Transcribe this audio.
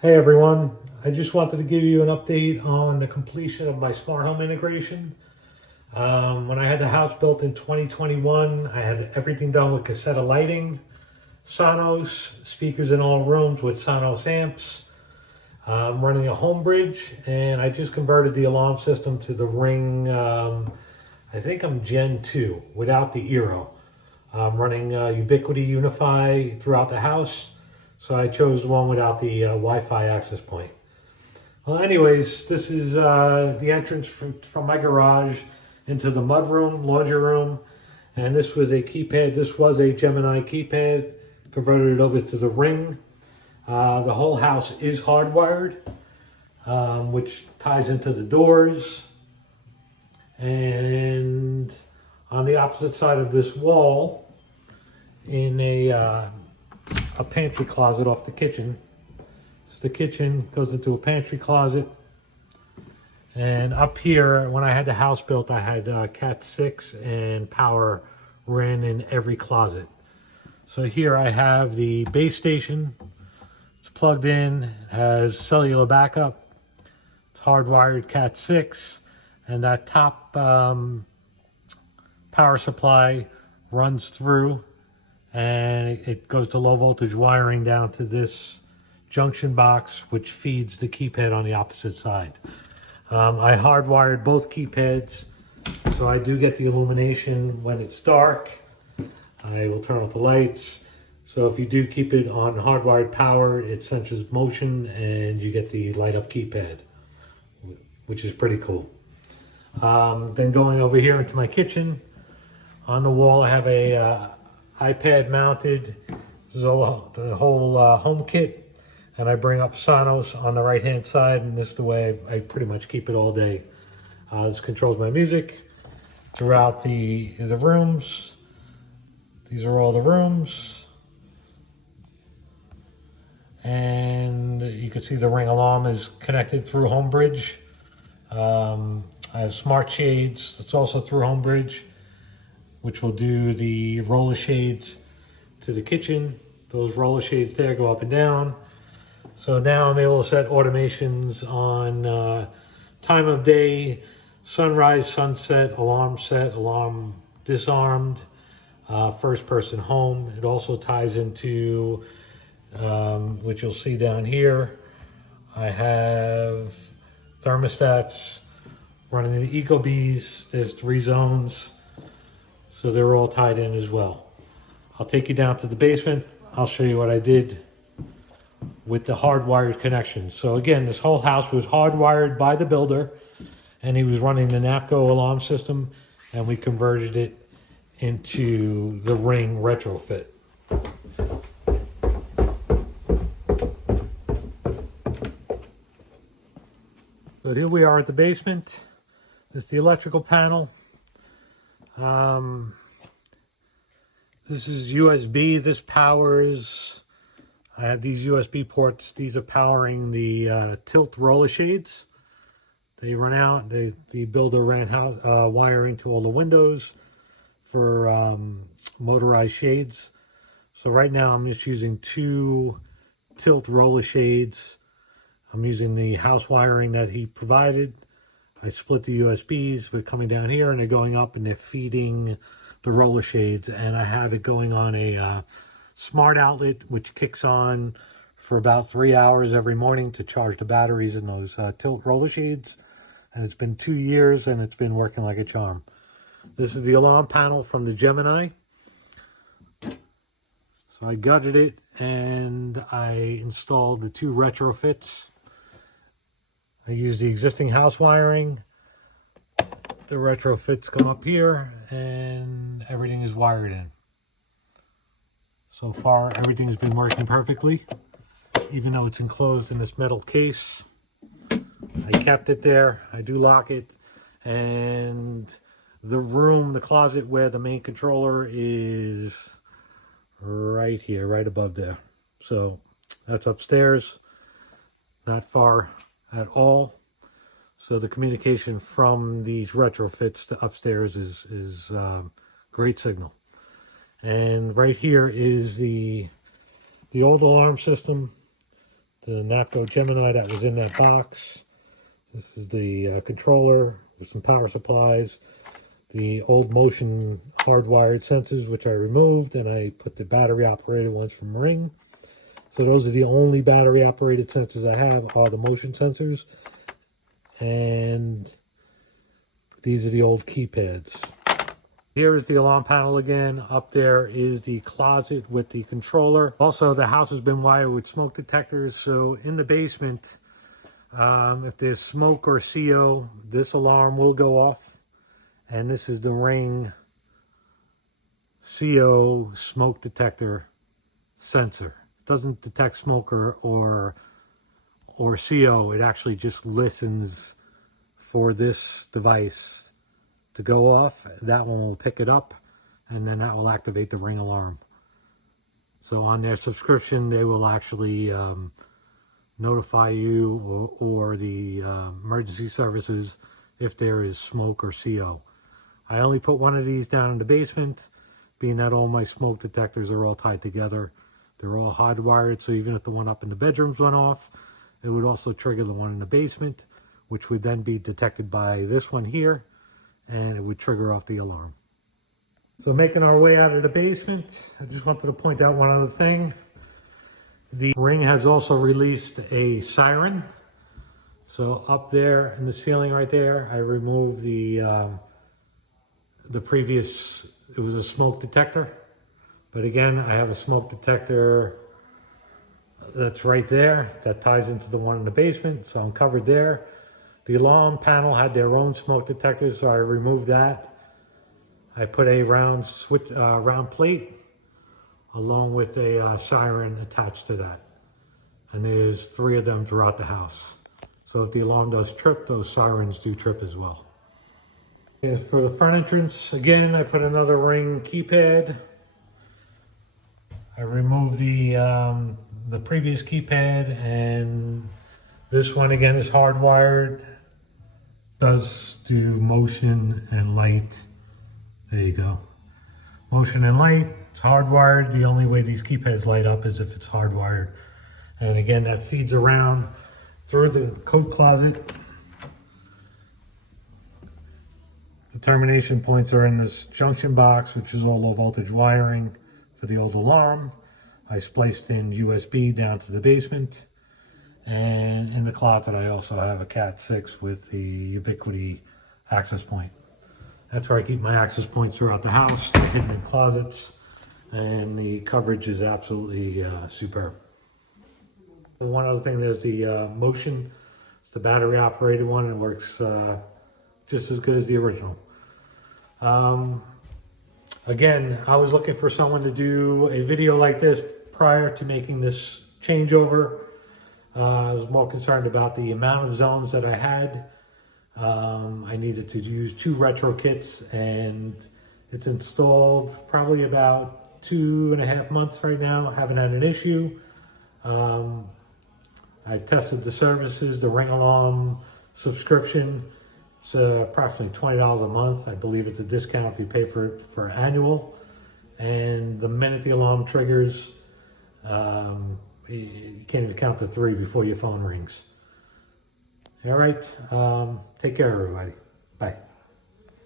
Hey everyone, I just wanted to give you an update on the completion of my smart home integration. When I had the house built in 2021, I had everything done with cassette lighting, Sonos, speakers in all rooms with Sonos amps. I'm running a home bridge, and I just converted the alarm system to the Ring, I think I'm Gen 2 without the Eero. I'm running Ubiquiti Unify throughout the house. So I chose the one without the Wi-Fi access point. Well, anyways, this is the entrance from my garage into the mudroom, laundry room. And this was a keypad. This was a Gemini keypad. Converted it over to the Ring. The whole house is hardwired, which ties into the doors. And on the opposite side of this wall, in a pantry closet off the kitchen. So the kitchen goes into a pantry closet. And up here, when I had the house built, I had Cat 6 and power ran in every closet. So here I have the base station. It's plugged in, has cellular backup. It's hardwired Cat 6. And that top power supply runs through, and it goes to low voltage wiring down to this junction box, which feeds the keypad on the opposite side. I hardwired both keypads, so I do get the illumination when it's dark. I will turn off the lights. So if you do keep it on hardwired power, it senses motion and you get the light up keypad, which is pretty cool. Then going over here into my kitchen, on the wall I have a iPad mounted. This is all the whole Homekit, and I bring up Sonos on the right hand side, and this is the way I pretty much keep it all day. This controls my music throughout the rooms. These are all the rooms, and you can see the Ring alarm is connected through Homebridge. I have smart shades. It's also through Homebridge, which will do the roller shades to the kitchen. Those roller shades there go up and down. So now I'm able to set automations on time of day, sunrise, sunset, alarm set, alarm disarmed, first person home. It also ties into, which you'll see down here, I have thermostats running the EcoBees. There's 3 zones. So they're all tied in as well. I'll take you down to the basement. I'll show you what I did with the hardwired connection. So again, this whole house was hardwired by the builder, and he was running the NAPCO alarm system, and we converted it into the Ring retrofit. So here we are at the basement. This is the electrical panel. This is USB. This powers, I have these USB ports. These are powering the tilt roller shades. They run out. The builder ran out wiring to all the windows for motorized shades. So right now I'm just using 2 tilt roller shades. I'm using the house wiring that he provided. I split the USBs. They're coming down here and they're going up and they're feeding the roller shades. And I have it going on a smart outlet, which kicks on for about 3 hours every morning to charge the batteries in those tilt roller shades. And it's been 2 years and it's been working like a charm. This is the alarm panel from the Gemini. So I gutted it and I installed the 2 retrofits. I use the existing house wiring. The retrofits come up here and everything is wired in. So far, everything has been working perfectly, even though it's enclosed in this metal case. I kept it there. I do lock it. And the room, the closet where the main controller is right here, right above there. So that's upstairs, not far at all. So the communication from these retrofits to upstairs is great signal. And right here is the old alarm system. the Napco Gemini that was in that box. This is the controller with some power supplies, the old motion hardwired sensors, which I removed, and I put the battery operated ones from Ring. So those are the only battery operated sensors I have, are the motion sensors. And these are the old keypads. Here is the alarm panel again. Up there is the closet with the controller. Also, the house has been wired with smoke detectors. So in the basement, if there's smoke or CO, this alarm will go off. And this is the Ring CO smoke detector sensor. It doesn't detect smoke or CO. It actually just listens for this device to go off. That one will pick it up, and then that will activate the Ring alarm. So on their subscription, they will actually notify you or the emergency services if there is smoke or CO. I only put one of these down in the basement, being that all my smoke detectors are all tied together. They're all hardwired, so even if the one up in the bedrooms went off, it would also trigger the one in the basement, which would then be detected by this one here, and it would trigger off the alarm. So making our way out of the basement, I just wanted to point out one other thing. The Ring has also released a siren. So up there in the ceiling right there, I removed the previous, it was a smoke detector. But again, I have a smoke detector that's right there that ties into the one in the basement, so I'm covered there. The alarm panel had their own smoke detectors, so I removed that. I put a round plate along with a siren attached to that. And there's 3 of them throughout the house. So if the alarm does trip, those sirens do trip as well. As for the front entrance, again, I put another Ring keypad. I removed the previous keypad, and this one again is hardwired. Does do motion and light. There you go. Motion and light. It's hardwired. The only way these keypads light up is if it's hardwired. And again, that feeds around through the coat closet. The termination points are in this junction box, which is all low voltage wiring for the old alarm. I spliced in USB down to the basement. And in the closet, I also have a Cat 6 with the Ubiquity access point. That's where I keep my access points throughout the house. They're hidden in closets, and the coverage is absolutely superb. And one other thing, there's the motion. It's the battery operated one. It works just as good as the original. Again, I was looking for someone to do a video like this prior to making this changeover. I was more concerned about the amount of zones that I had. I needed to use 2 retro kits, and it's installed probably about 2.5 months right now. I haven't had an issue. I've tested the services, the Ring alarm subscription. It's approximately $20 a month. I believe it's a discount if you pay for it for annual. And the minute the alarm triggers, you can't even count to 3 before your phone rings. All right, take care, everybody.